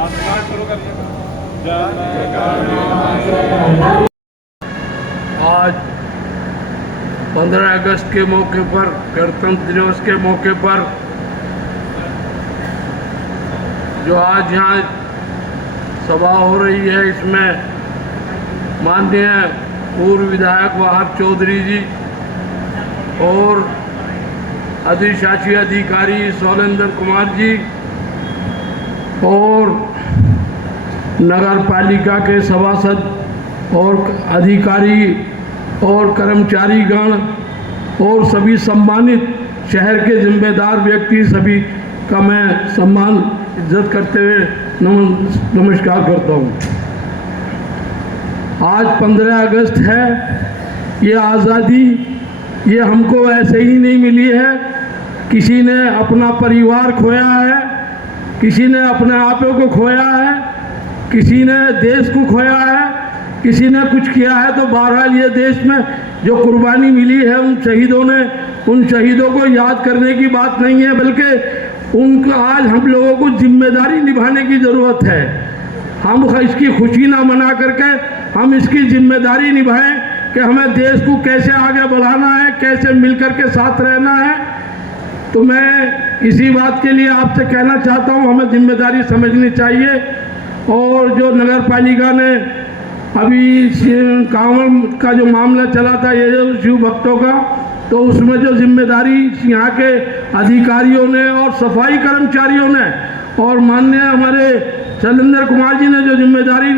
आज 15 अगस्त के मौके पर, गणतंत्र दिवस के मौके पर जो आज यहाँ सभा हो रही है, इसमें माननीय पूर्व विधायक वहाब चौधरी जी और अधिशासी अधिकारी शैलेंद्र कुमार जी और नगर पालिका के सभासद और अधिकारी और कर्मचारीगण और सभी सम्मानित शहर के जिम्मेदार व्यक्ति, सभी का मैं सम्मान इज्जत करते हुए नमस्कार करता हूँ। आज 15 अगस्त है। ये आज़ादी ये हमको ऐसे ही नहीं मिली है। किसी ने अपना परिवार खोया है, किसी ने अपने आपों को खोया है, किसी ने देश को खोया है, किसी ने कुछ किया है। तो बहरहाल ये देश में जो कुर्बानी मिली है उन शहीदों को याद करने की बात नहीं है, बल्कि उनका आज हम लोगों को जिम्मेदारी निभाने की ज़रूरत है। हम इसकी खुशी ना मना करके हम इसकी जिम्मेदारी निभाएं कि हमें देश को कैसे आगे बढ़ाना है, कैसे मिलकर के साथ रहना है। तो मैं इसी बात के लिए आपसे कहना चाहता हूं, हमें जिम्मेदारी समझनी चाहिए। और जो नगर पालिका ने अभी कांवड़ का जो मामला चला था, ये जो शिव भक्तों का, तो उसमें जो जिम्मेदारी यहाँ के अधिकारियों ने और सफाई कर्मचारियों ने और माननीय हमारे शैलेंद्र कुमार जी ने जो जिम्मेदारी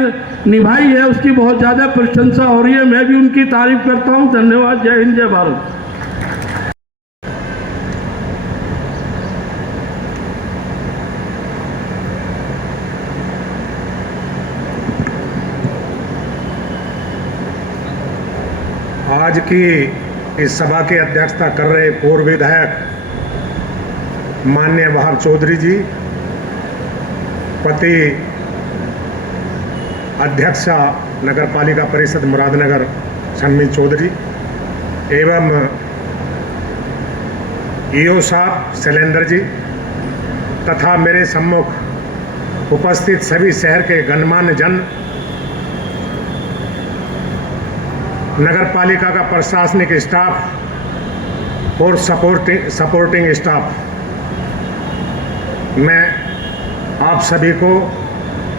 निभाई है, उसकी बहुत ज़्यादा प्रशंसा हो रही है। मैं भी उनकी तारीफ करता हूँ। धन्यवाद। जय हिंद, जय भारत। आज की इस सभा की अध्यक्षता कर रहे पूर्व विधायक माननीय वहाब चौधरी जी, पति अध्यक्षा नगर पालिका परिषद मुरादनगर शम्मी चौधरी एवं ईओ साहब शैलेंद्र जी तथा मेरे सम्मुख उपस्थित सभी शहर के गणमान्य जन, नगर पालिका का प्रशासनिक स्टाफ और सपोर्टिंग स्टाफ, मैं आप सभी को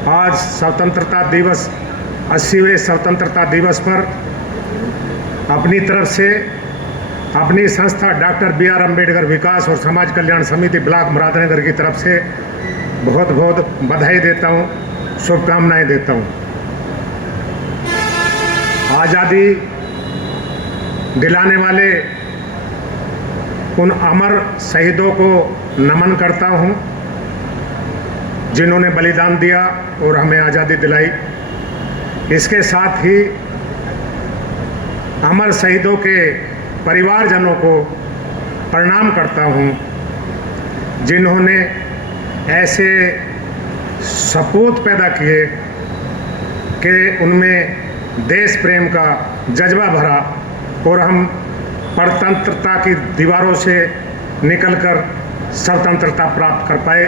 आज स्वतंत्रता दिवस 80वें स्वतंत्रता दिवस पर अपनी तरफ से अपनी संस्था डॉक्टर बी.आर. अम्बेडकर विकास और समाज कल्याण समिति ब्लॉक मुरादनगर की तरफ से बहुत बहुत बधाई देता हूँ, शुभकामनाएं देता हूँ। आज़ादी दिलाने वाले उन अमर शहीदों को नमन करता हूँ जिन्होंने बलिदान दिया और हमें आज़ादी दिलाई। इसके साथ ही अमर शहीदों के परिवारजनों को प्रणाम करता हूँ जिन्होंने ऐसे सपूत पैदा किए कि उनमें देश प्रेम का जज्बा भरा और हम परतंत्रता की दीवारों से निकलकर स्वतंत्रता प्राप्त कर पाए।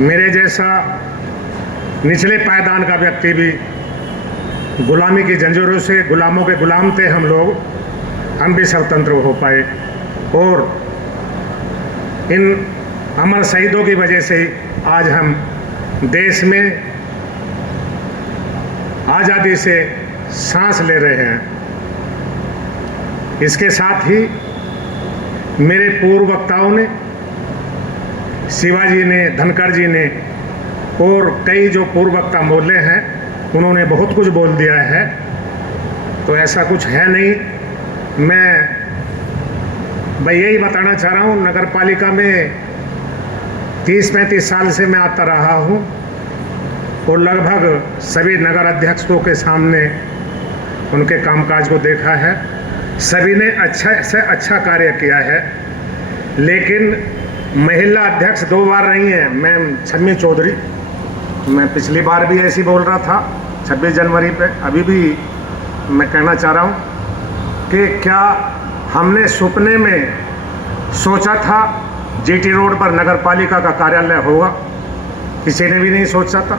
मेरे जैसा निचले पायदान का व्यक्ति भी गुलामी की जंजीरों से, गुलामों के गुलाम थे हम लोग, हम भी स्वतंत्र हो पाए। और इन अमर शहीदों की वजह से आज हम देश में आज़ादी से सांस ले रहे हैं। इसके साथ ही मेरे पूर्व वक्ताओं ने, शिवाजी ने, धनखड़ जी ने और कई जो पूर्व वक्ता बोले हैं, उन्होंने बहुत कुछ बोल दिया है। तो ऐसा कुछ है नहीं। मैं यही बताना चाह रहा हूँ, नगर पालिका में 30-35 साल से मैं आता रहा हूँ और लगभग सभी नगर अध्यक्षों के सामने उनके कामकाज को देखा है। सभी ने अच्छा से अच्छा कार्य किया है, लेकिन महिला अध्यक्ष 2 बार रही हैं, मैम शम्मी चौधरी। मैं पिछली बार भी ऐसी बोल रहा था 26 जनवरी पे। अभी भी मैं कहना चाह रहा हूँ कि क्या हमने सपने में सोचा था जीटी रोड पर नगर पालिका का कार्यालय होगा? किसी ने भी नहीं सोचा था।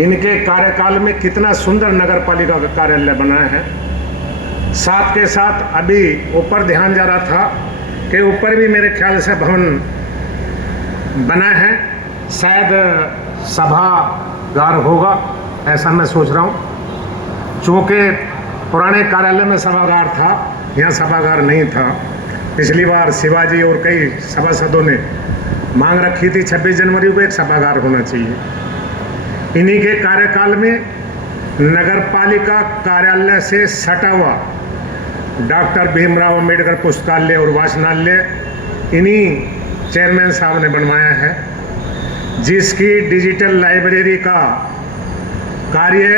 इनके कार्यकाल में कितना सुंदर नगर पालिका का कार्यालय बना है। साथ के साथ अभी ऊपर ध्यान जा रहा था कि ऊपर भी मेरे ख्याल से भवन बना है, शायद सभागार होगा, ऐसा मैं सोच रहा हूँ। चूँकि पुराने कार्यालय में सभागार था, यहाँ सभागार नहीं था। पिछली बार शिवाजी और कई सभासदों ने मांग रखी थी 26 जनवरी को एक सभागार होना चाहिए। इन्हीं के कार्यकाल में नगर पालिका कार्यालय से सटा हुआ डॉक्टर भीमराव अंबेडकर पुस्तकालय और वाचनालय इन्हीं चेयरमैन साहब ने बनवाया है, जिसकी डिजिटल लाइब्रेरी का कार्य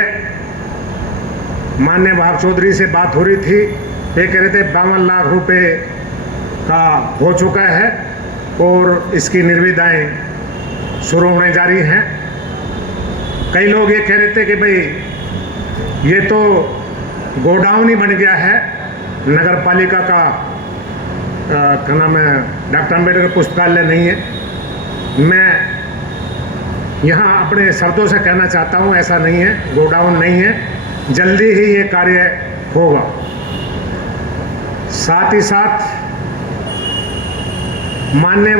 माननीय भाव चौधरी से बात हो रही थी। वे कह रहे थे 52 लाख रुपए का हो चुका है और इसकी निर्विदाएं शुरू होने जा रही हैं। कई लोग ये कह रहे थे कि भाई ये तो गोडाउन ही बन गया है नगर पालिका का, क्या नाम है, डॉक्टर अम्बेडकर पुस्तकालय नहीं है। मैं यहाँ अपने शब्दों से कहना चाहता हूँ ऐसा नहीं है, गोडाउन नहीं है, जल्दी ही ये कार्य होगा। साथ ही साथ माननीय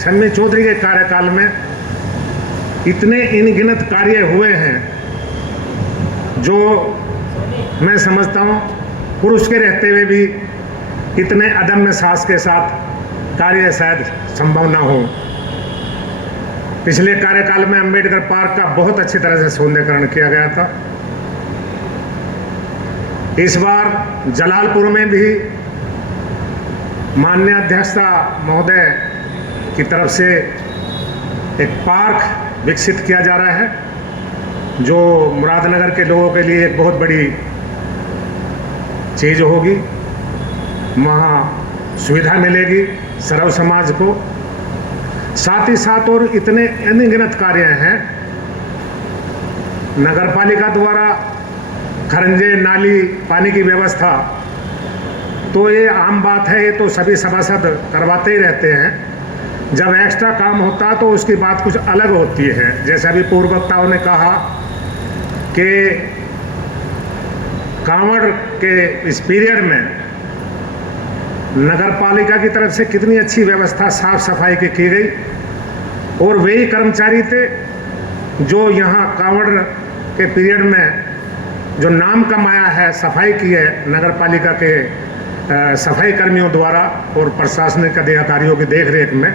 छन्नी चौधरी के कार्यकाल में इतने अनगिनत कार्य हुए हैं जो मैं समझता हूँ पुरुष के रहते हुए भी इतने अदम्य साहस के साथ कार्य शायद संभव ना हो। पिछले कार्यकाल में अंबेडकर पार्क का बहुत अच्छी तरह से सौंदर्यीकरण किया गया था। इस बार जलालपुर में भी माननीय अध्यक्षता महोदय की तरफ से एक पार्क विकसित किया जा रहा है, जो मुरादनगर के लोगों के लिए एक बहुत बड़ी चीज़ होगी। वहाँ सुविधा मिलेगी सर्व समाज को। साथ ही साथ और इतने अनगिनत कार्य हैं नगर पालिका द्वारा, खरंजे नाली पानी की व्यवस्था तो ये आम बात है, ये तो सभी सभासद करवाते ही रहते हैं। जब एक्स्ट्रा काम होता तो उसकी बात कुछ अलग होती है। जैसे अभी पूर्व वक्ताओं ने कहा कि कांवड़ के इस पीरियड में नगर पालिका की तरफ से कितनी अच्छी व्यवस्था साफ सफाई की गई, और वही कर्मचारी थे जो यहाँ कांवड़ के पीरियड में जो नाम कमाया है, सफाई की है नगर पालिका के सफाई कर्मियों द्वारा और प्रशासनिक अधिकारियों की देखरेख में।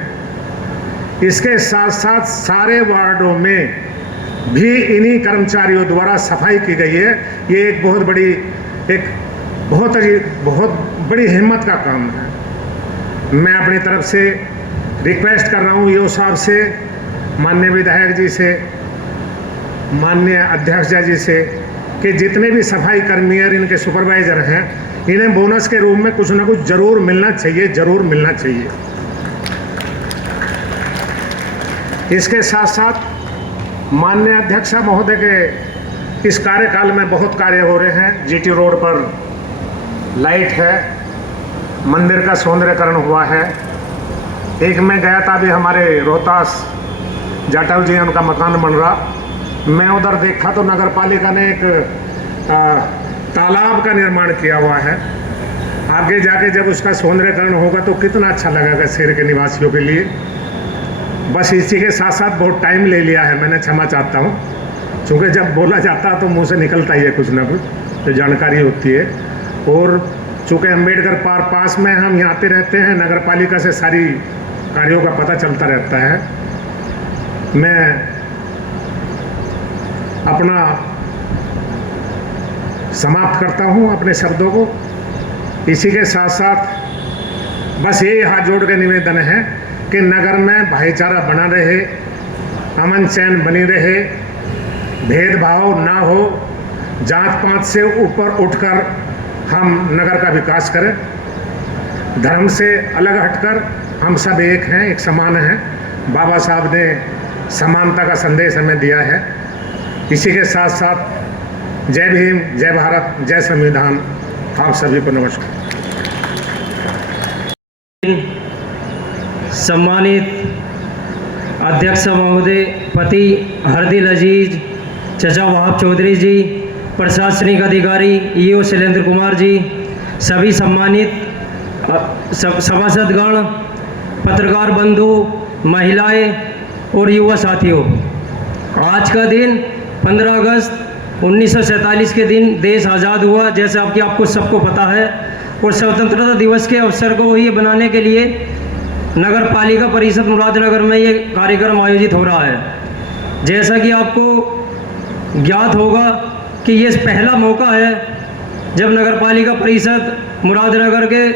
इसके साथ साथ सारे वार्डों में भी इन्हीं कर्मचारियों द्वारा सफाई की गई है। ये एक बहुत बड़ी हिम्मत का काम है। मैं अपनी तरफ से रिक्वेस्ट कर रहा हूँ ईओ साहब से, माननीय विधायक जी से, माननीय अध्यक्ष जी से, कि जितने भी सफाई कर्मी हैं, इनके सुपरवाइजर हैं, इन्हें बोनस के रूप में कुछ ना कुछ जरूर मिलना चाहिए, जरूर मिलना चाहिए। इसके साथ साथ माननीय अध्यक्ष महोदय के इस कार्यकाल में बहुत कार्य हो रहे हैं। जीटी रोड पर लाइट है, मंदिर का सौंदर्यीकरण हुआ है। एक मैं गया था अभी, हमारे रोहतास जाटव जी उनका मकान बन रहा, मैं उधर देखा तो नगर पालिका ने एक तालाब का निर्माण किया हुआ है। आगे जाके जब उसका सौंदर्यीकरण होगा तो कितना अच्छा लगेगा शहर के निवासियों के लिए। बस इसी के साथ साथ बहुत टाइम ले लिया है, मैंने क्षमा चाहता हूँ, क्योंकि जब बोला जाता है तो मुंह से निकलता ही है कुछ ना कुछ, तो जानकारी होती है। और चूँकि अम्बेडकर पार्क पास में हम यहाँ आते रहते हैं, नगर पालिका से सारी कार्यों का पता चलता रहता है। मैं अपना समाप्त करता हूँ अपने शब्दों को। इसी के साथ साथ बस यही हाथ जोड़ के निवेदन है कि नगर में भाईचारा बना रहे, अमन चैन बनी रहे, भेदभाव ना हो, जात पात से ऊपर उठकर हम नगर का विकास करें, धर्म से अलग हटकर हम सब एक हैं, एक समान हैं। बाबा साहब ने समानता का संदेश हमें दिया है। इसी के साथ साथ जय भीम, जय भारत, जय संविधान। आप सभी को नमस्कार। सम्मानित अध्यक्ष महोदय, पति हरदिल अजीज, चचा वहाब चौधरी जी, प्रशासनिक अधिकारी ईओ शैलेंद्र कुमार जी, सभी सम्मानित सभासदगण, पत्रकार बंधु, महिलाएं और युवा साथियों, आज का दिन 15 अगस्त 1947 के दिन देश आज़ाद हुआ, जैसे आपको सबको पता है। और स्वतंत्रता दिवस के अवसर को ये बनाने के लिए नगर पालिका परिषद मुरादनगर में ये कार्यक्रम आयोजित हो रहा है। जैसा कि आपको ज्ञात होगा कि ये पहला मौका है जब नगर पालिका परिषद मुरादनगर के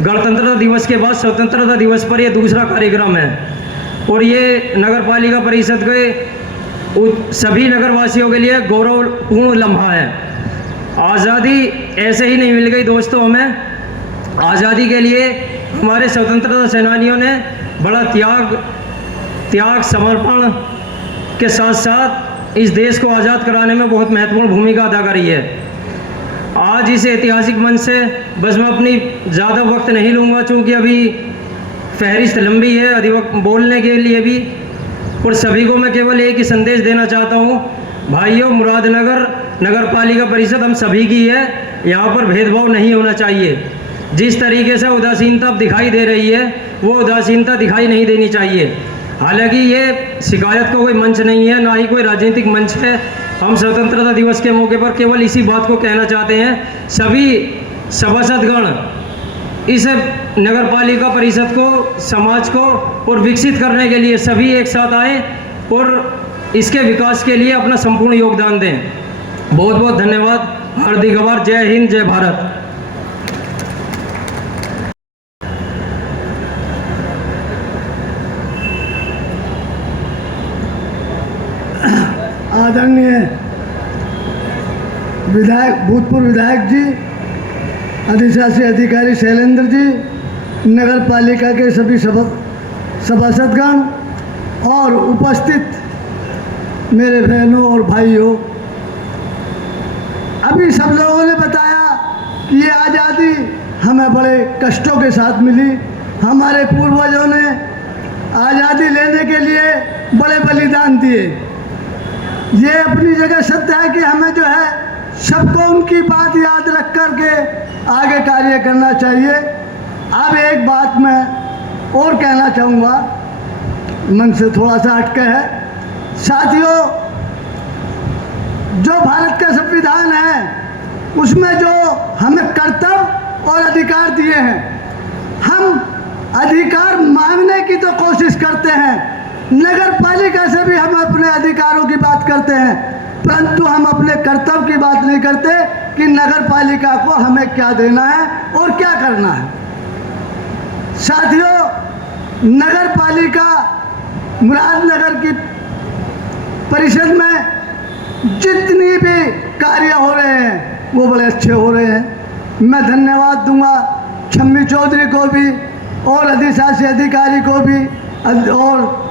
गणतंत्रता दिवस के बाद स्वतंत्रता दिवस पर यह दूसरा कार्यक्रम है। और ये नगर पालिका परिषद के सभी नगरवासियों के लिए गौरवपूर्ण लम्हा है। आज़ादी ऐसे ही नहीं मिल गई दोस्तों हमें। आज़ादी के लिए हमारे स्वतंत्रता सेनानियों ने बड़ा त्याग समर्पण के साथ साथ इस देश को आज़ाद कराने में बहुत महत्वपूर्ण भूमिका अदा करी है। आज इस ऐतिहासिक मंच से बस मैं अपनी ज़्यादा वक्त नहीं लूँगा, चूँकि अभी फहरिस्त लंबी है अधिवक्त बोलने के लिए भी। और सभी को मैं केवल एक ही संदेश देना चाहता हूँ, भाइयों, मुरादनगर नगर पालिका परिषद हम सभी की है, यहाँ पर भेदभाव नहीं होना चाहिए। जिस तरीके से उदासीनता दिखाई दे रही है वो उदासीनता दिखाई नहीं देनी चाहिए। हालांकि ये शिकायत का कोई मंच नहीं है, ना ही कोई राजनीतिक मंच है। हम स्वतंत्रता दिवस के मौके पर केवल इसी बात को कहना चाहते हैं, सभी सभासदगण इस नगर पालिका परिषद को, समाज को और विकसित करने के लिए सभी एक साथ आएँ और इसके विकास के लिए अपना संपूर्ण योगदान दें। बहुत बहुत धन्यवाद। हार्दिक आभार। जय हिंद, जय भारत। आदरणीय विधायक, भूतपूर्व विधायक जी, अधिशासी अधिकारी शैलेंद्र जी, नगर पालिका के सभी सभासदगण और उपस्थित मेरे बहनों और भाइयों, अभी सब लोगों ने बताया कि ये आज़ादी हमें बड़े कष्टों के साथ मिली। हमारे पूर्वजों ने आज़ादी लेने के लिए बड़े बलिदान दिए। ये अपनी जगह सत्य है कि हमें जो है सबको उनकी बात याद रख कर के आगे कार्य करना चाहिए। अब एक बात मैं और कहना चाहूँगा, मन से थोड़ा सा हटके है। साथियों, जो भारत का संविधान है उसमें जो हमें कर्तव्य और अधिकार दिए हैं, हम अधिकार मांगने की तो कोशिश करते हैं, नगर पालिका से भी हम अपने अधिकारों की बात करते हैं, परंतु हम अपने कर्तव्य की बात नहीं करते कि नगर पालिका को हमें क्या देना है और क्या करना है। साथियों, नगर पालिका मुरादनगर की परिषद में जितनी भी कार्य हो रहे हैं वो बड़े अच्छे हो रहे हैं। मैं धन्यवाद दूंगा छम्मी चौधरी को भी और अधिशासी अधिकारी को भी और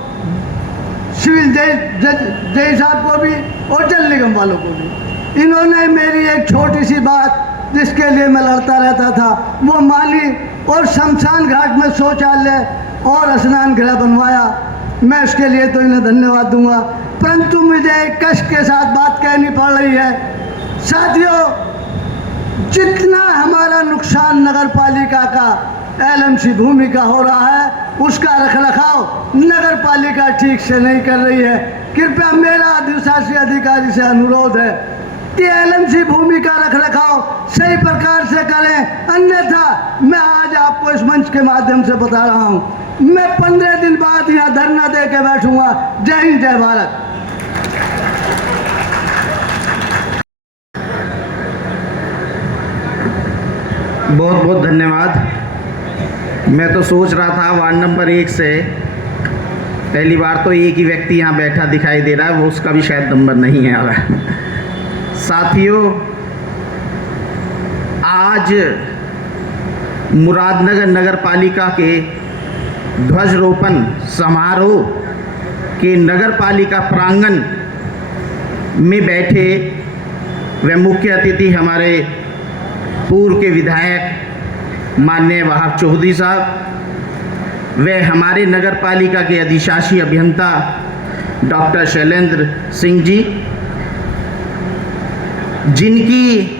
सिविल जज साहब को भी और जल निगम वालों को भी। इन्होंने मेरी एक छोटी सी बात जिसके लिए मैं लड़ता रहता था वो मानी और शमशान घाट में शौचालय और स्नान गृह बनवाया। मैं उसके लिए तो इन्हें धन्यवाद दूंगा, परंतु मुझे एक कष्ट के साथ बात कहनी पड़ रही है। साथियों, जितना हमारा नुकसान नगर पालिका का एलएमसी भूमि का हो रहा है उसका रखरखाव नगर पालिका ठीक से नहीं कर रही है। कृपया मेरा अधिशासी अधिकारी से अनुरोध है कि एलएमसी भूमि का रखरखाव सही प्रकार से करें, अन्यथा मैं आज आपको इस मंच के माध्यम से बता रहा हूं, मैं 15 दिन बाद यहाँ धरना दे के बैठूंगा। जय हिंद, जय भारत। बहुत बहुत धन्यवाद। मैं तो सोच रहा था वार्ड नंबर 1 से पहली बार तो एक ही व्यक्ति यहाँ बैठा दिखाई दे रहा है, वो उसका भी शायद नंबर नहीं है। साथियों, आज मुरादनगर नगर पालिका के ध्वजारोपण समारोह के नगर पालिका प्रांगण में बैठे वे मुख्य अतिथि हमारे पूर्व के विधायक माननीय वहाब चौधरी साहब, वे हमारे नगर पालिका के अधिशासी अभियंता डॉक्टर शैलेंद्र सिंह जी, जिनकी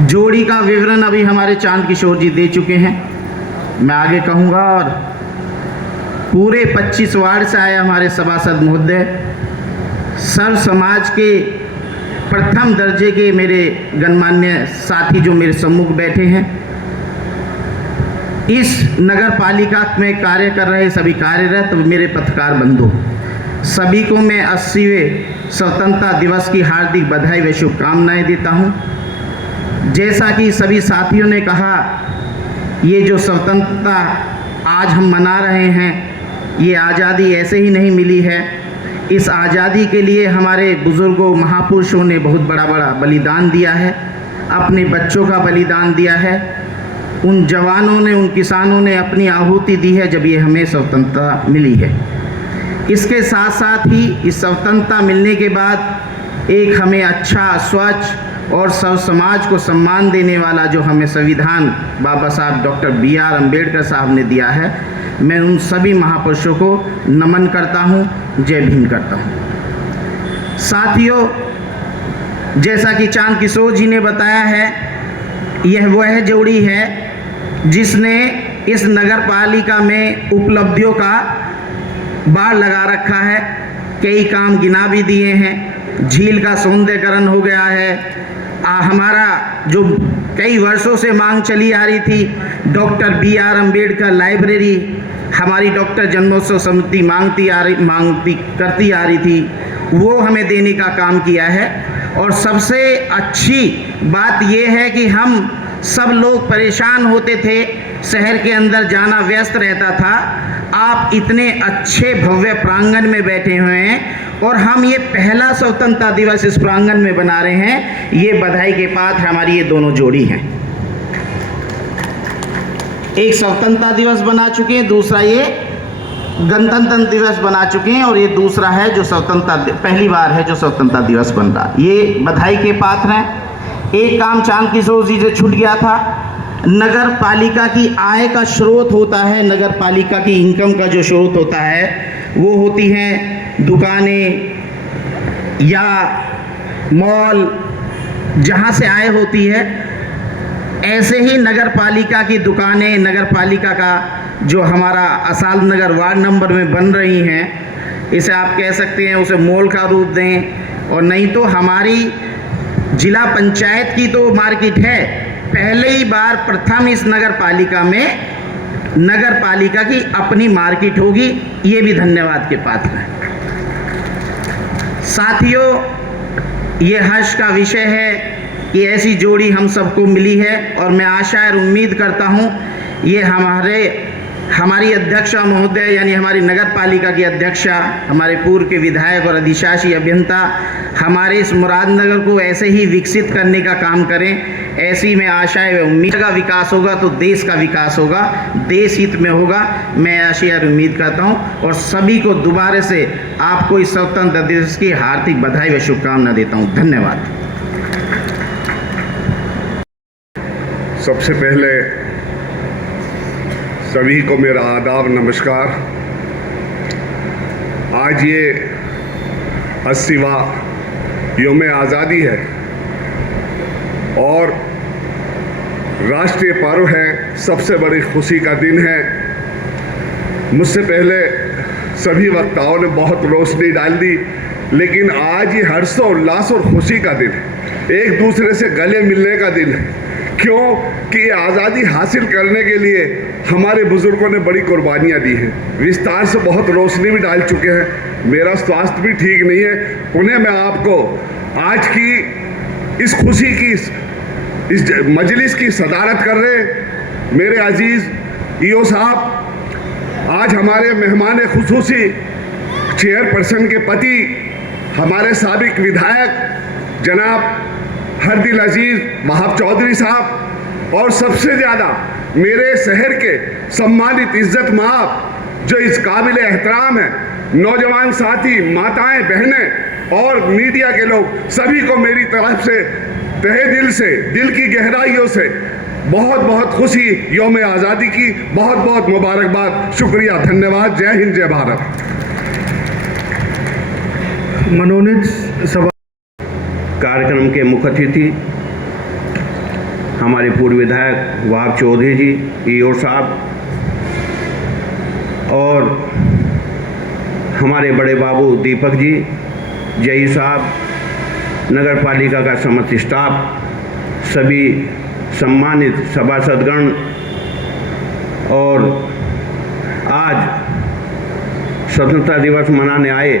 जोड़ी का विवरण अभी हमारे चांद किशोर जी दे चुके हैं। मैं आगे कहूँगा। और पूरे 25 वार्ड से आए हमारे सभासद महोदय, सर्व समाज के प्रथम दर्जे के मेरे गणमान्य साथी जो मेरे सम्मुख बैठे हैं, इस नगर पालिका में कार्य कर रहे सभी कार्यरत मेरे पत्रकार बंधु, सभी को मैं 80वें स्वतंत्रता दिवस की हार्दिक बधाई व शुभकामनाएं देता हूं। जैसा कि सभी साथियों ने कहा, ये जो स्वतंत्रता आज हम मना रहे हैं, ये आज़ादी ऐसे ही नहीं मिली है। इस आज़ादी के लिए हमारे बुज़ुर्गों महापुरुषों ने बहुत बड़ा बलिदान दिया है, अपने बच्चों का बलिदान दिया है। उन जवानों ने, उन किसानों ने अपनी आहुति दी है जब ये हमें स्वतंत्रता मिली है। इसके साथ साथ ही इस स्वतंत्रता मिलने के बाद एक हमें अच्छा, स्वच्छ और सर्व समाज को सम्मान देने वाला जो हमें संविधान बाबा साहब डॉक्टर B.R. अम्बेडकर साहब ने दिया है, मैं उन सभी महापुरुषों को नमन करता हूँ, जय भीम करता हूँ। साथियों, जैसा कि चांद किशोर जी ने बताया है, यह वह जोड़ी है जिसने इस नगर पालिका में उपलब्धियों का बाड़ लगा रखा है। कई काम गिना भी दिए हैं। झील का सौंदर्यीकरण हो गया है। हमारा जो कई वर्षों से मांग चली आ रही थी, डॉक्टर B.R. अम्बेडकर लाइब्रेरी, हमारी डॉक्टर जन्मोत्सव समिति करती आ रही थी, वो हमें देने का काम किया है। और सबसे अच्छी बात ये है कि हम सब लोग परेशान होते थे, शहर के अंदर जाना व्यस्त रहता था। आप इतने अच्छे भव्य प्रांगण में बैठे हुए हैं और हम ये पहला स्वतंत्रता दिवस इस प्रांगण में बना रहे हैं। ये बधाई के पात्र हमारी ये दोनों जोड़ी हैं। एक स्वतंत्रता दिवस बना चुके हैं, दूसरा ये गणतंत्र दिवस बना चुके हैं, और ये दूसरा है जो स्वतंत्रता, पहली बार है जो स्वतंत्रता दिवस बन रहा। ये बधाई के पात्र हैं। एक काम चांद किशोर जी से छूट गया था। नगर पालिका की आय का स्रोत होता है, नगर पालिका की इनकम का जो स्रोत होता है वो होती हैं दुकानें या मॉल, जहाँ से आय होती है। ऐसे ही नगर पालिका की दुकानें, नगर पालिका का जो हमारा असाल नगर वार्ड नंबर में बन रही हैं, इसे आप कह सकते हैं उसे मॉल का रूप दें। और नहीं तो हमारी जिला पंचायत की तो मार्केट है, पहले ही बार प्रथम इस नगर पालिका में नगर पालिका की अपनी मार्केट होगी। ये भी धन्यवाद के पात्र है। साथियों, ये हर्ष का विषय है कि ऐसी जोड़ी हम सबको मिली है, और मैं आशा और उम्मीद करता हूँ ये हमारी अध्यक्षा महोदय, यानी हमारी नगर पालिका की अध्यक्षा, हमारे पूर्व के विधायक और अधिशासी अभियंता हमारे इस मुरादनगर को ऐसे ही विकसित करने का काम करें। ऐसी में आशा व उम्मीद का विकास होगा तो देश का विकास होगा, देश हित में होगा। मैं आशा और उम्मीद करता हूँ, और सभी को दोबारा से आपको इस स्वतंत्रता दिवस की हार्दिक बधाई व शुभकामना देता हूँ। धन्यवाद। सबसे पहले सभी को मेरा आदाब, नमस्कार। आज ये 80वां यौम आज़ादी है और राष्ट्रीय पर्व है, सबसे बड़ी खुशी का दिन है। मुझसे पहले सभी वक्ताओं ने बहुत रोशनी डाल दी, लेकिन आज ये हर्षोल्लास और खुशी का दिन है, एक दूसरे से गले मिलने का दिन है। क्यों कि आज़ादी हासिल करने के लिए हमारे बुजुर्गों ने बड़ी कुर्बानियाँ दी हैं, विस्तार से बहुत रोशनी भी डाल चुके हैं। मेरा स्वास्थ्य भी ठीक नहीं है, उन्हें मैं आपको आज की इस खुशी की, इस मजलिस की सदारत कर रहे मेरे अजीज़ ईओ साहब, आज हमारे मेहमान खुसूसी चेयरपर्सन के पति, हमारे साबिक विधायक जनाब हरदिल अजीज़ वहाब चौधरी साहब, और सबसे ज़्यादा मेरे शहर के सम्मानित इज्जत माब जो इस काबिल एहतराम है, नौजवान साथी, माताएं, बहनें और मीडिया के लोग, सभी को मेरी तरफ से तहे दिल से, दिल की गहराइयों से बहुत बहुत खुशी यौम आज़ादी की, बहुत बहुत मुबारकबाद। शुक्रिया, धन्यवाद। जय हिंद, जय भारत। मनोनीत सभा कार्यक्रम के मुख्य अतिथि हमारे पूर्व विधायक वहाब चौधरी जी, ईओ साहब, और हमारे बड़े बाबू दीपक जी, जई साहब, नगर पालिका का समस्त स्टाफ, सभी सम्मानित सभासदगण, और आज स्वतंत्रता दिवस मनाने आए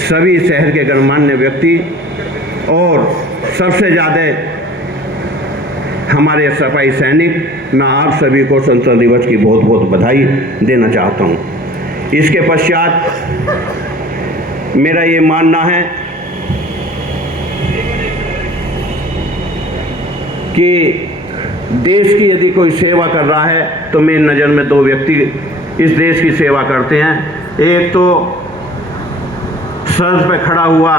सभी शहर के गणमान्य व्यक्ति, और सबसे ज़्यादा हमारे सफाई सैनिक, मैं आप सभी को स्वतंत्रता दिवस की बहुत बहुत बधाई देना चाहता हूँ। इसके पश्चात मेरा ये मानना है कि देश की यदि कोई सेवा कर रहा है तो मेरी नज़र में दो व्यक्ति इस देश की सेवा करते हैं। एक तो सर्द पे खड़ा हुआ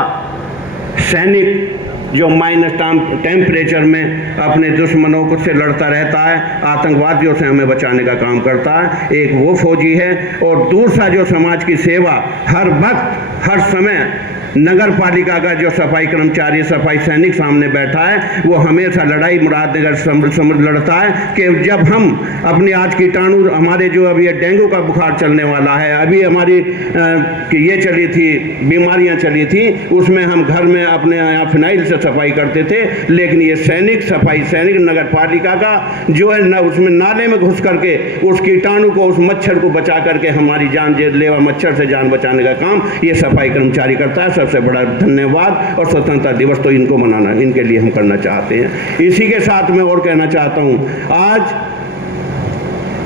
सैनिक जो माइनस टेम्परेचर में अपने दुश्मनों को से लड़ता रहता है, आतंकवादियों से हमें बचाने का काम करता है, एक वो फौजी है। और दूसरा जो समाज की सेवा हर वक्त हर समय नगर पालिका का जो सफाई कर्मचारी, सफाई सैनिक सामने बैठा है, वो हमेशा लड़ाई मुरादनगर लड़ता है कि जब हम अपनी आज कीटाणु, हमारे जो अभी डेंगू का बुखार चलने वाला है, अभी हमारी ये चली थी, बीमारियां चली थी, उसमें हम घर में अपने यहाँ फिनाइल से सफाई करते थे, लेकिन ये सैनिक, सफाई सैनिक नगर पालिका का जो है उसमें नाले में घुस करके उस कीटाणु को, उस मच्छर को बचा करके हमारी जान, लेवा मच्छर से जान बचाने का काम ये सफाई कर्मचारी करता है। सबसे बड़ा धन्यवाद। और स्वतंत्रता दिवस तो इनको मनाना, इनके लिए हम करना चाहते हैं। इसी के साथ मैं और कहना चाहता हूं, आज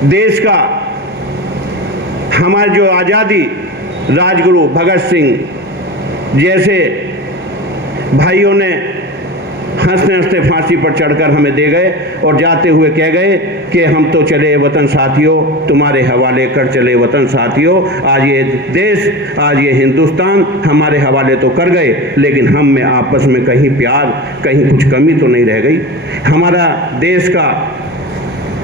देश का हमारे जो आज़ादी राजगुरु भगत सिंह जैसे भाइयों ने हंसते हंसते फांसी पर चढ़कर हमें दे गए और जाते हुए कह गए कि हम तो चले वतन साथियों, तुम्हारे हवाले कर चले वतन साथियों। आज ये देश, आज ये हिंदुस्तान हमारे हवाले तो कर गए, लेकिन हम में आपस में कहीं प्यार, कहीं कुछ कमी तो नहीं रह गई। हमारा देश का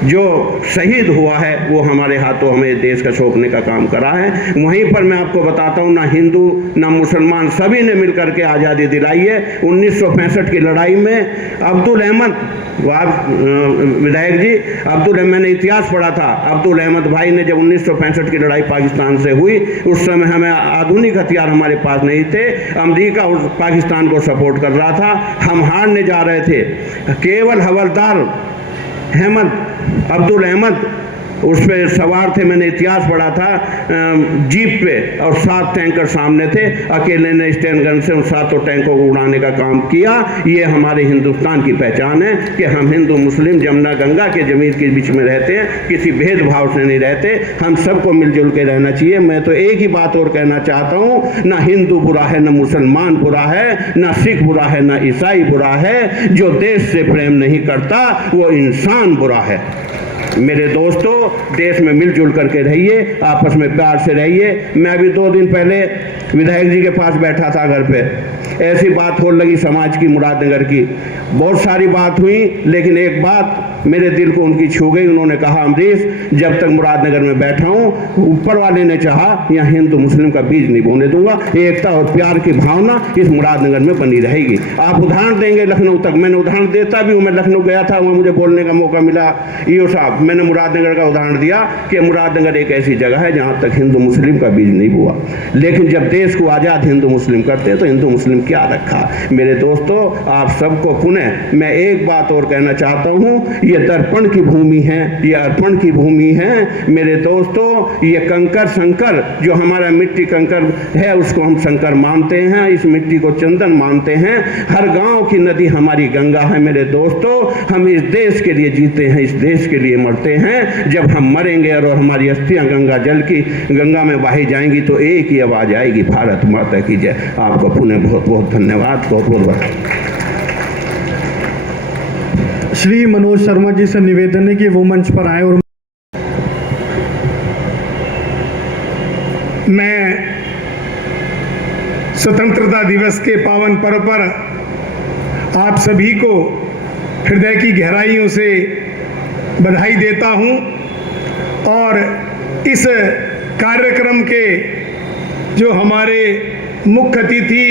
जो शहीद हुआ है वो हमारे हाथों हमें देश का सौंपने का काम करा है। वहीं पर मैं आपको बताता हूँ, ना हिंदू ना मुसलमान सभी ने मिलकर के आज़ादी दिलाई है। 1965 की लड़ाई में अब्दुल अहमद विधायक जी, मैंने इतिहास पढ़ा था, अब्दुल अहमद भाई ने जब 1965 की लड़ाई पाकिस्तान से हुई, उस समय हमें आधुनिक हथियार हमारे पास नहीं थे, अमेरिका उस पाकिस्तान को सपोर्ट कर रहा था, हम हारने जा रहे थे। केवल हवलदार अब्दुल अहमद उस पर सवार थे, मैंने इतिहास पढ़ा था, जीप पे, और 7 टैंकर सामने थे, अकेले ने स्टैंड गन से उन 7 टैंकों को उड़ाने का काम किया। ये हमारे हिंदुस्तान की पहचान है कि हम हिंदू मुस्लिम जमुना गंगा के जमीन के बीच में रहते हैं, किसी भेदभाव से नहीं रहते, हम सबको मिलजुल के रहना चाहिए। मैं तो एक ही बात और कहना चाहता हूँ, ना हिंदू बुरा है, ना मुसलमान बुरा है, ना सिख बुरा है, ना ईसाई बुरा है, जो देश से प्रेम नहीं करता वो इंसान बुरा है। मेरे दोस्तों, देश में मिलजुल करके रहिए, आपस में प्यार से रहिए। मैं अभी 2 दिन पहले विधायक जी के पास बैठा था घर पे, ऐसी बात हो लगी समाज की, मुरादनगर की, बहुत सारी बात हुई, लेकिन एक बात मेरे दिल को उनकी छू गई। उन्होंने कहा, अमरीश, जब तक मुरादनगर में बैठा हूँ, ऊपर वाले ने चाहा यहाँ हिंदू मुस्लिम का बीज नहीं बोने दूंगा, एकता और प्यार की भावना इस मुरादनगर में बनी रहेगी। आप उदाहरण देंगे लखनऊ तक, मैंने उदाहरण देता भी हूँ, मैं लखनऊ गया था, वहाँ मुझे बोलने का मौका मिला, ईओ साहब, मैंने मुरादनगर का उदाहरण दिया कि मुरादनगर एक ऐसी जगह है जहाँ तक हिंदू मुस्लिम का बीज नहीं हुआ, लेकिन जब देश को आज़ाद हिंदू मुस्लिम करते हैं तो हिंदू मुस्लिम क्या रखा। मेरे दोस्तों, आप सबको पुनः मैं एक बात और कहना चाहता हूँ, ये दर्पण की भूमि है, ये अर्पण की भूमि है। मेरे दोस्तों, ये कंकर शंकर जो हमारा मिट्टी कंकर है, उसको हम शंकर मानते हैं, इस मिट्टी को चंदन मानते हैं। हर गांव की नदी हमारी गंगा है। मेरे दोस्तों, हम इस देश के लिए जीते हैं, इस देश के लिए मरते हैं। जब हम मरेंगे और हमारी अस्थियां गंगा में बहाई जाएंगी तो एक ही आवाज आएगी, भारत माता की जय। आपको पुनः बहुत बहुत धन्यवाद, बहुत बहुत बधाई। श्री मनोज शर्मा जी से निवेदन है कि वो मंच पर आए। और मैं स्वतंत्रता दिवस के पावन पर्व पर आप सभी को हृदय की गहराइयों से बधाई देता हूं और इस कार्यक्रम के जो हमारे मुख्य अतिथि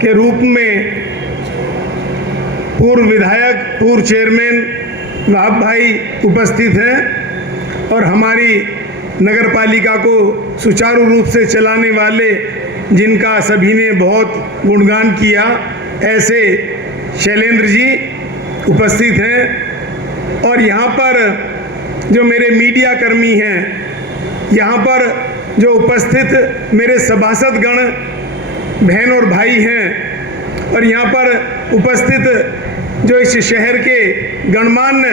के रूप में पूर्व विधायक, पूर्व चेयरमैन वहाब भाई उपस्थित हैं और हमारी नगर पालिका को सुचारू रूप से चलाने वाले, जिनका सभी ने बहुत गुणगान किया, ऐसे शैलेंद्र जी उपस्थित हैं। और यहाँ पर जो मेरे मीडिया कर्मी हैं, यहाँ पर जो उपस्थित मेरे सभासदगण बहन और भाई हैं, और यहाँ पर उपस्थित जो इस शहर के गणमान्य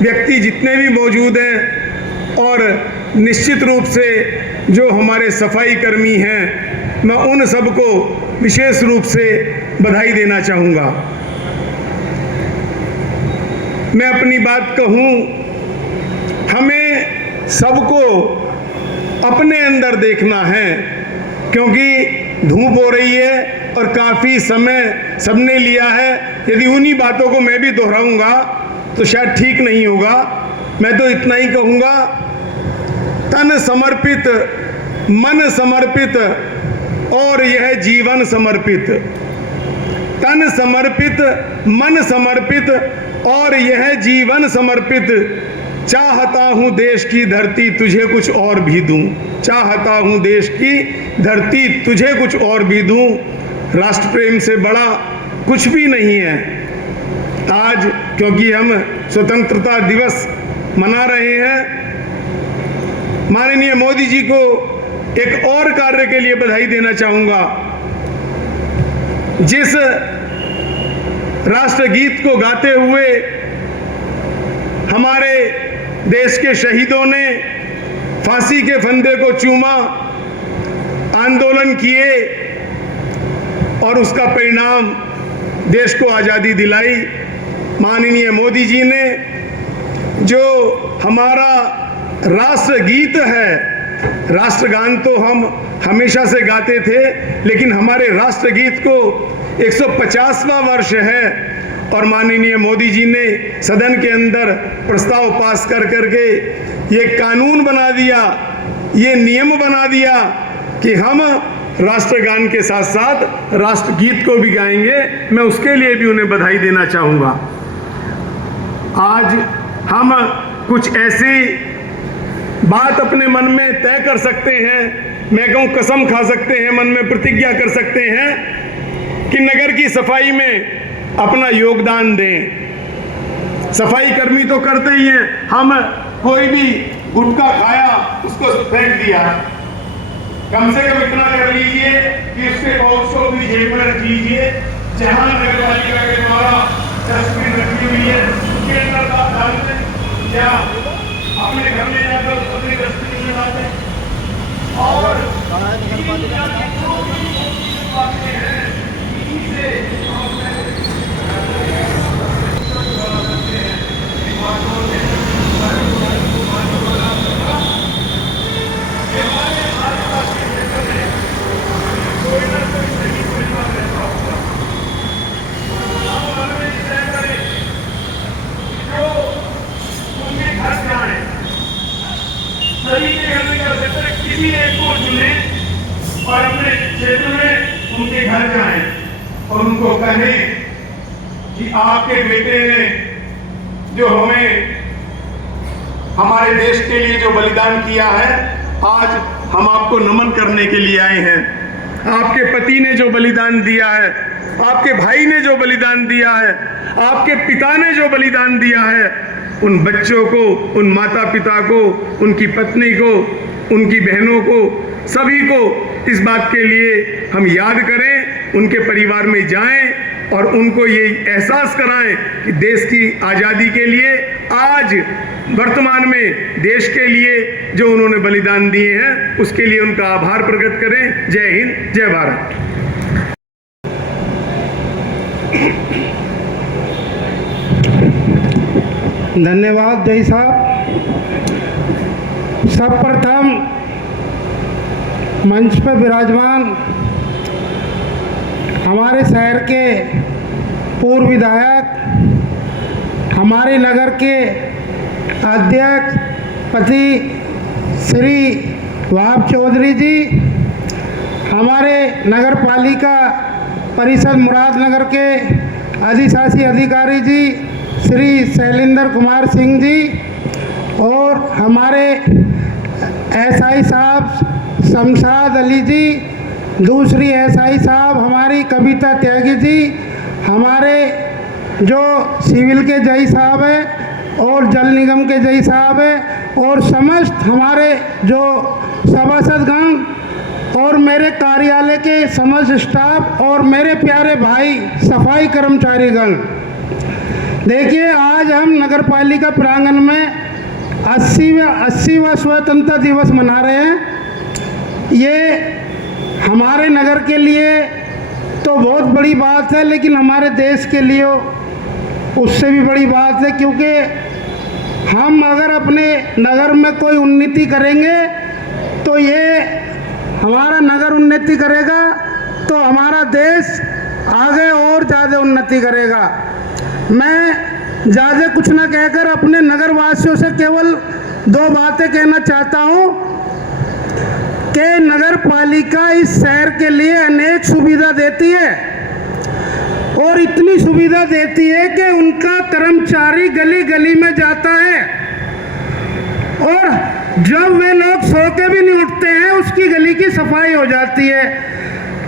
व्यक्ति जितने भी मौजूद हैं, और निश्चित रूप से जो हमारे सफाई कर्मी हैं, मैं उन सबको विशेष रूप से बधाई देना चाहूँगा। मैं अपनी बात कहूँ, हमें सबको अपने अंदर देखना है, क्योंकि धूप हो रही है और काफ़ी समय सबने लिया है। यदि उन्हीं बातों को मैं भी दोहराऊंगा तो शायद ठीक नहीं होगा। मैं तो इतना ही कहूँगा, तन समर्पित, मन समर्पित और यह जीवन समर्पित। तन समर्पित, मन समर्पित और यह जीवन समर्पित। चाहता हूँ देश की धरती तुझे कुछ और भी दूँ। चाहता हूँ देश की धरती तुझे कुछ और भी दूँ। राष्ट्र प्रेम से बड़ा कुछ भी नहीं है। आज क्योंकि हम स्वतंत्रता दिवस मना रहे हैं, माननीय मोदी जी को एक और कार्य के लिए बधाई देना चाहूँगा। जिस राष्ट्रगीत को गाते हुए हमारे देश के शहीदों ने फांसी के फंदे को चूमा, आंदोलन किए और उसका परिणाम देश को आज़ादी दिलाई, माननीय मोदी जी ने जो हमारा राष्ट्रगीत है, राष्ट्रगान तो हम हमेशा से गाते थे, लेकिन हमारे राष्ट्रगीत को 150वां वर्ष है और माननीय मोदी जी ने सदन के अंदर प्रस्ताव पास कर करके ये कानून बना दिया, ये नियम बना दिया कि हम राष्ट्रगान के साथ साथ राष्ट्रगीत को भी गाएंगे। मैं उसके लिए भी उन्हें बधाई देना चाहूँगा। आज हम कुछ ऐसी बात अपने मन में तय कर सकते हैं, मैं कहूँ कसम खा सकते हैं, मन में प्रतिज्ञा कर सकते हैं कि नगर की सफाई में अपना योगदान दें। सफाई कर्मी तो करते ही हैं, हम कोई भी गुटखा खाया उसको फेंक दिया, कम से कम इतना कर लीजिए कि उसके पाउच को भी जेब में रख लीजिए। जहां नगर पालिका के द्वारा डस्टबिन रखी हुई है उसके अंदर आप डाल दें या अपने घर में जाकर अपने डस्टबिन में डाल दें। और किसी एक को चुने और अपने क्षेत्र में उनके घर जाएं और उनको कहें कि आपके बेटे ने जो हमें हमारे देश के लिए जो बलिदान किया है, आज हम आपको नमन करने के लिए आए हैं। आपके पति ने जो बलिदान दिया है, आपके भाई ने जो बलिदान दिया है, आपके पिता ने जो बलिदान दिया है, उन बच्चों को, उन माता पिता को, उनकी पत्नी को, उनकी बहनों को, सभी को इस बात के लिए हम याद करें, उनके परिवार में जाएं और उनको ये एहसास कराएं कि देश की आज़ादी के लिए आज वर्तमान में देश के लिए जो उन्होंने बलिदान दिए हैं उसके लिए उनका आभार प्रकट करें। जय हिंद, जय भारत। धन्यवाद जय साहब। सर्वप्रथम मंच पर विराजमान हमारे शहर के पूर्व विधायक, हमारे नगर के अध्यक्ष पति श्री वहाब चौधरी जी, हमारे नगर पालिका परिषद मुरादनगर के अधिशासी अधिकारी जी श्री शैलेंद्र कुमार सिंह जी, और हमारे एसआई साहब शमशाद अली जी, दूसरी एसआई साहब हमारी कविता त्यागी जी, हमारे जो सिविल के जई साहब हैं और जल निगम के जई साहब हैं, और समस्त हमारे जो सभासदगण और मेरे कार्यालय के समस्त स्टाफ और मेरे प्यारे भाई सफाई कर्मचारीगण। देखिए, आज हम नगर पालिका प्रांगण में 80वां स्वतंत्रता दिवस मना रहे हैं। ये हमारे नगर के लिए तो बहुत बड़ी बात है, लेकिन हमारे देश के लिए उससे भी बड़ी बात है, क्योंकि हम अगर अपने नगर में कोई उन्नति करेंगे तो ये हमारा नगर उन्नति करेगा तो हमारा देश आगे और ज़्यादा उन्नति करेगा। मैं ज़्यादा कुछ ना कहकर अपने नगर वासियों से केवल 2 बातें कहना चाहता हूँ कि नगर पालिका इस शहर के लिए अनेक सुविधा देती है, और इतनी सुविधा देती है कि उनका कर्मचारी गली गली में जाता है, और जब वे लोग सो के भी नहीं उठते हैं उसकी गली की सफाई हो जाती है।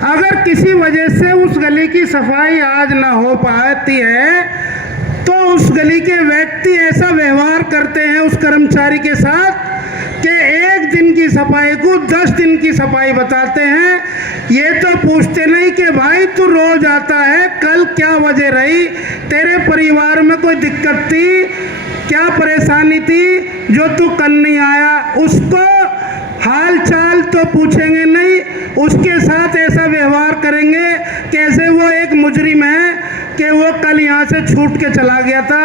अगर किसी वजह से उस गली की सफाई आज ना हो पाती है तो उस गली के व्यक्ति ऐसा व्यवहार करते हैं उस कर्मचारी के साथ कि 1 दिन की सफाई को 10 दिन की सफाई बताते हैं। ये तो पूछते नहीं कि भाई तू रोज आता है, कल क्या वजह रही, तेरे परिवार में कोई दिक्कत थी, क्या परेशानी थी जो तू कल नहीं आया। उसको हाल चाल तो पूछेंगे नहीं, उसके साथ ऐसा व्यवहार करेंगे कैसे वो एक मुजरिम है कि वो कल यहाँ से छूट के चला गया था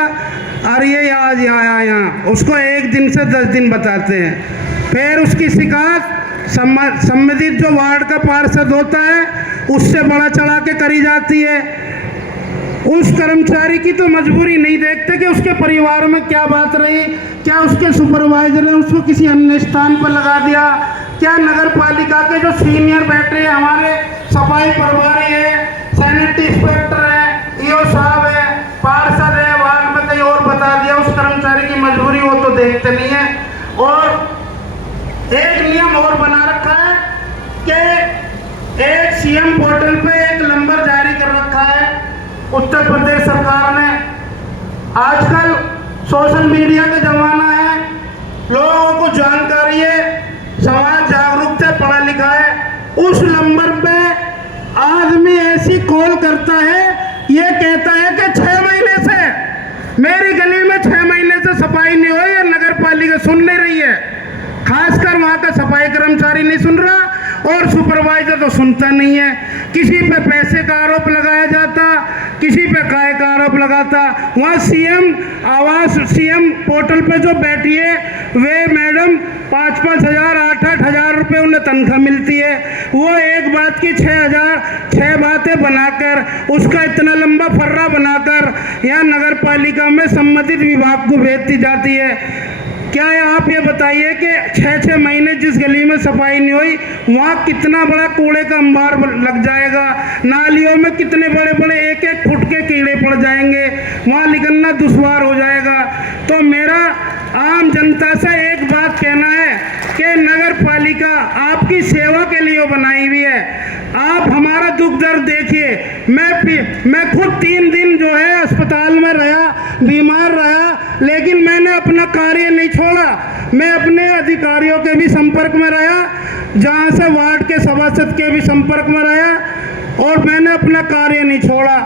और ये आज आया यहाँ। उसको 1 दिन से 10 दिन बताते हैं। फिर उसकी शिकायत संबंधित जो वार्ड का पार्षद होता है उससे बड़ा चढ़ा के करी जाती है। उस कर्मचारी की तो मजबूरी नहीं देखते कि उसके परिवार में क्या बात रही, क्या उसके सुपरवाइजर ने उसको किसी अन्य स्थान पर लगा दिया, क्या नगर पालिका के जो सीनियर बैठे हैं, हमारे सफाई प्रभारी है, सैनिटरी इंस्पेक्टर है, ईओ साहब है, पार्षद है, वार्ड में कहीं और बता दिया। उस कर्मचारी की मजबूरी वो तो देखते नहीं है। और एक नियम और बना रखा है कि एक सीएम पोर्टल पे एक नंबर जारी कर रखा है उत्तर प्रदेश सरकार ने। आजकल सोशल मीडिया का जमाना है, लोगों को जानकारी है, समाज जागरूक है, पढ़ा लिखा है। उस नंबर पे आदमी ऐसी कॉल करता है, ये कहता है कि 6 महीने से मेरी गली में 6 महीने से सफाई नहीं हुई, नगर पालिका सुन नहीं रही है। खासकर वहाँ का सफाई कर्मचारी नहीं सुन रहा और सुपरवाइजर तो सुनता नहीं है। किसी पे पैसे का आरोप लगाया जाता, किसी पे काय का आरोप लगाता। वहाँ सीएम पोर्टल पे जो बैठी है वे मैडम 5-5 हज़ार 8-8 हज़ार रुपये उन्हें तनख्वाह मिलती है। वो एक बात की 6 बातें बनाकर उसका इतना लंबा फर्रा बनाकर यहाँ नगर पालिका में संबंधित विभाग को भेजती जाती है। क्या है आप ये बताइए कि 6-6 महीने जिस गली में सफाई नहीं हुई वहाँ कितना बड़ा कूड़े का अंबार लग जाएगा, नालियों में कितने बड़े बड़े 1-1 फुट के कीड़े पड़ जाएंगे, वहाँ निकलना दुश्वार हो जाएगा। तो मेरा आम जनता से एक बात कहना है कि नगर पालिका आपकी सेवा के लिए बनाई हुई है। आप हमारा दुख दर्द देखिए। मैं खुद 3 दिन जो है अस्पताल में रहा, बीमार रहा, लेकिन मैंने अपना कार्य नहीं छोड़ा। मैं अपने अधिकारियों के भी संपर्क में रहा, जहाँ से वार्ड के सभासद के भी संपर्क में रहा और मैंने अपना कार्य नहीं छोड़ा।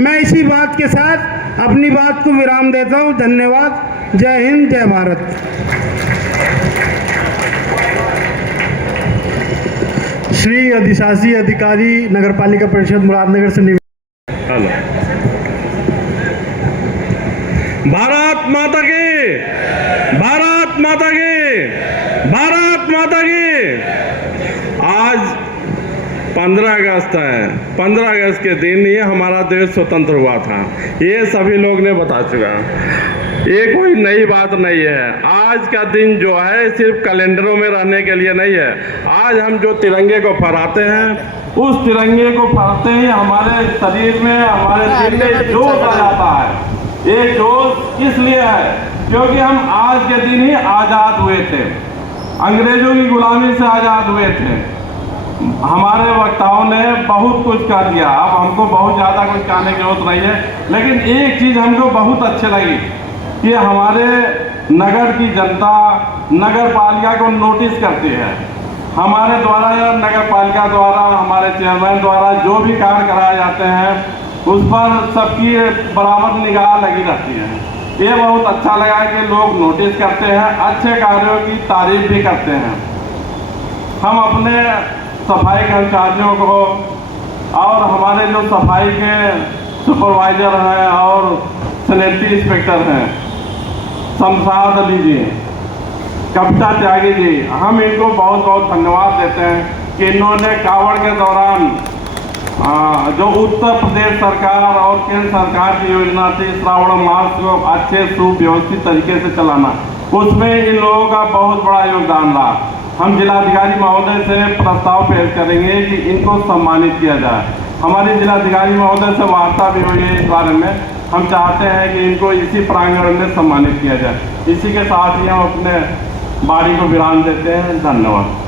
मैं इसी बात के साथ अपनी बात को विराम देता हूँ। धन्यवाद। जय हिंद, जय भारत। श्री अधिशासी अधिकारी नगर पालिका परिषद मुरादनगर से हेलो। भारत माता की, भारत माता की, भारत माता की। आज 15 अगस्त है। 15 अगस्त के दिन ये हमारा देश स्वतंत्र हुआ था, ये सभी लोग ने बता चुका। ये कोई नई बात नहीं है। आज का दिन जो है सिर्फ कैलेंडरों में रहने के लिए नहीं है। आज हम जो तिरंगे को फहराते हैं, उस तिरंगे को फहराते ही हमारे शरीर में, हमारे दिल में जोश आ जाता है। ये जोश इसलिए है क्योंकि हम आज के दिन ही आज़ाद हुए थे, अंग्रेजों की गुलामी से आज़ाद हुए थे। हमारे वक्ताओं ने बहुत कुछ कर दिया, अब हमको बहुत ज़्यादा कुछ कहने की जरूरत नहीं है, लेकिन एक चीज़ हमको बहुत अच्छी लगी कि हमारे नगर की जनता नगर पालिका को नोटिस करती है। हमारे द्वारा या नगर पालिका द्वारा, हमारे चेयरमैन द्वारा जो भी कार्य कराए जाते हैं उस पर सबकी बराबर निगाह लगी रहती है। ये बहुत अच्छा लगा कि लोग नोटिस करते हैं, अच्छे कार्यों की तारीफ भी करते हैं। हम अपने सफाई कर्मचारियों को और हमारे जो सफाई के सुपरवाइजर हैं और सैनिटरी इंस्पेक्टर हैं, शमशाद अली जी, कविता त्यागी जी, हम इनको बहुत बहुत धन्यवाद देते हैं कि इन्होंने कावड़ के दौरान जो उत्तर प्रदेश सरकार और केंद्र सरकार की योजना थी श्रावण मास को अच्छे सुव्यवस्थित तरीके से चलाना, उसमें इन लोगों का बहुत बड़ा योगदान रहा। हम जिलाधिकारी महोदय से प्रस्ताव पेश करेंगे कि इनको सम्मानित किया जाए। हमारे जिलाधिकारी महोदय से वार्ता भी हुई है इस बारे में। हम चाहते हैं कि इनको इसी प्रांगण में सम्मानित किया जाए। इसी के साथ ही हम अपने बारी को विराम देते हैं। धन्यवाद।